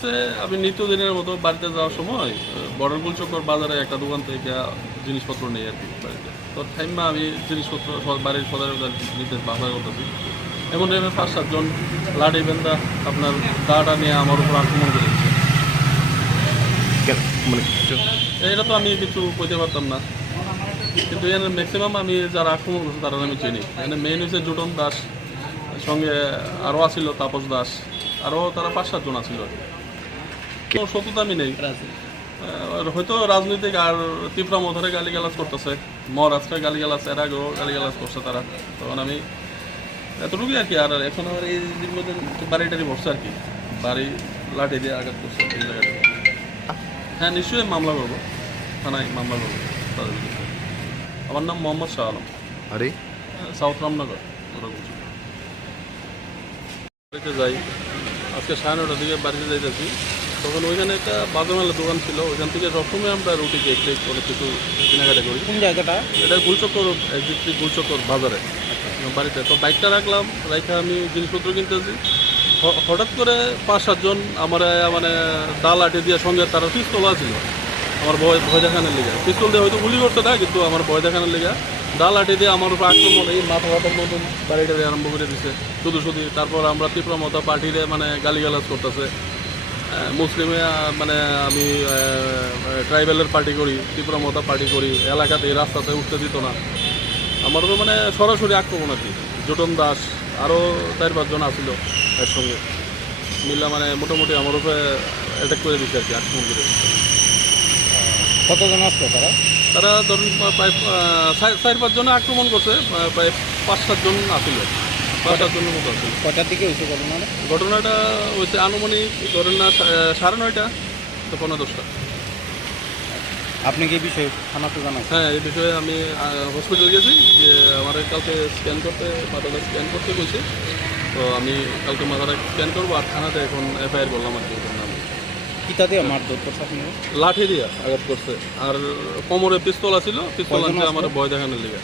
হচ্ছে আমি নিত্যদিনের মতো বাড়িতে যাওয়ার সময় বর্ডার গুলচক্কর বাজারে একটা দোকান থেকে জিনিসপত্র নেই আর কি বাড়িতে। তো টাইমে আমি জিনিসপত্র বাড়ির সদাই নিতে বাজার করতেছি, এমন টাইমে 5-7 জন লাঠি বেন্দা আপনার দাটা নিয়ে আমার উপর আক্রমণ করেছে। মানে এটা তো আমি কিছু কইতে পারতাম না, কিন্তু এখানে ম্যাক্সিমাম আমি যারা আক্রমণ করছে তারা আমি চিনি। এখানে মেইন হচ্ছে জুটন দাস, সঙ্গে আরও আছিল তাপস দাস, আরও তারা 5-7 জন আছিল আর কি। কোনো শত্রুতা আমি নেই। হয়তো রাজনৈতিক আর তীব্র মধরে গালিগালাজ করতেছে, মহারাষ্ট্রে গালিগালাজ, এর আগেও গালিগালাজ করছে তারা। তখন আমি এতটুকুই আর কি। আর এখন আমার এই মধ্যে বাড়িটারি বসছে আর কি, বাড়ি লাঠি দিয়ে আঘাত করছে এই জায়গাটা। হ্যাঁ, নিশ্চয়ই মামলা করবো, থানায় মামলা করবো তাদের বিরুদ্ধে। আমার নাম মোহাম্মদ শাহ আলম, আরে সাউথ রামনগর। বাড়িতে যাই আজকে 9:30টার দিকে বাড়িতে যাইতেছি, তখন ওইখানে একটা বাজার মেলা দোকান ছিল, ওইখান থেকে সবসময় আমরা রুটি কেক টেক অনেক কিছু কেনাকাটা করি। কোন জায়গাটা? এটা গুলচক্কর, একজিস্ট্রি গুলচক্কর বাজারে বাড়িতে। তো বাইকটা রাখলাম, রাইখে আমি জিনিসপত্র কিনতেছি। হঠাৎ করে 5-7 জন আমার মানে ডাল আটে দিয়ে, সঙ্গে তারা পিস্তল ছিল। আমার ভয় দেখানোর লেগে পিস্তল দিয়ে হয়তো গুলি করতে না, কিন্তু আমার ভয় দেখানোর লেগে ডাল আটে দিয়ে আমার উপর আক্রমণ, এই মাথা ফাটার মতন বাড়িটা আরম্ভ করে দিছে শুধু। তারপর আমরা তীব্র মতো পার্টিরে মানে গালিগালাজ করতেছে। মুসলিমে মানে আমি ট্রাইবেলের পার্টি করি, তীব্র মতো পার্টি করি, এলাকাতে এই রাস্তাতে উঠতে দিত না। আমারও মানে সরাসরি আক্রমণ আর কি। জুটন দাস আরও 4-5 জন আসছিল এর সঙ্গে মিল্লা, মানে মোটামুটি আমার উপরে অ্যাটাক করে দিচ্ছে আর কি, আক্রমণ করে দিচ্ছে। কতজন আসলো তারা? তারা ধরুন প্রায় 4-5 জনে আক্রমণ করছে, প্রায় 5-7 জন আসছিল, 5-7 জনের মতো আসছিল। কটার দিকে হয়েছে ঘটনাটা? ঘটনাটা হচ্ছে আনুমানিক ধরেন না 9:30 তো 10:15। আপনি কি এই বিষয়ে থানাতে জানাচ্ছেন? হ্যাঁ, এই বিষয়ে আমি হসপিটাল গেছি, যে আমার কালকে স্ক্যান করতে, মাথাটা স্ক্যান করতে গেছি। তো আমি কালকে মাথাটা স্ক্যান করবো, আর থানাতে এখন এফআইআর করলাম আর কি। আমি কিতা দিয়ে মারধর করছে আপনি? লাঠি দিয়ে আঘাত করছে, আর কোমরে পিস্তল ছিল, পিস্তল কয়জন আনছে আমার আসলো? ভয় দেখানোর লেগে।